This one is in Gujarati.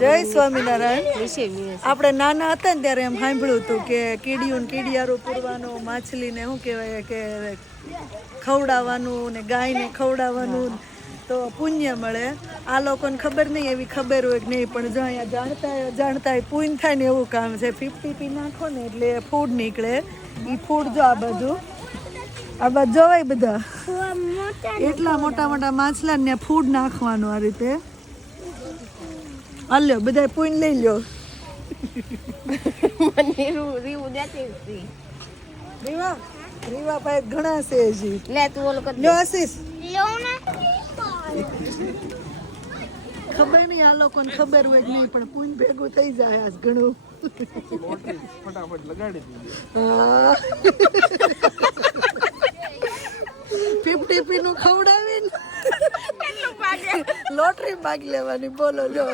જય સ્વામિનારાયણ. આપણે નાના હતા ને ત્યારે એમ સાંભળ્યું હતું કે કીડિયું ને કીડિયારું પૂરવાનું, માછલીને શું કહેવાય કે ખવડાવવાનું ને ગાયને ખવડાવવાનું તો પુણ્ય મળે. આ લોકોને ખબર નહીં, એવી ખબર હોય કે નહીં, પણ જો અહીંયા જાણતા પુણ્ય થાય ને એવું કામ છે. 50p નાખો ને એટલે ફૂડ નીકળે. એ ફૂડ જો આ બધું જોવાય બધા એટલા મોટા મોટા માછલા ને ફૂડ નાખવાનું આ રીતે. હાલ્યો બધા પૂન લઈ લ્યો. રીવા ભાઈ ઘણા છે હજી. લે તું ઓલો કર લ્યો આશીષ. ખબર નહીં આ લોકોને ખબર હોય કે નહીં, પણ પૂન ભેગું થઈ જાય આજ ઘણું. ફટાફટ લગાડી દીધી 50p નું ખવડાવીને લોટરી ભાગ લેવાની. બોલો લો.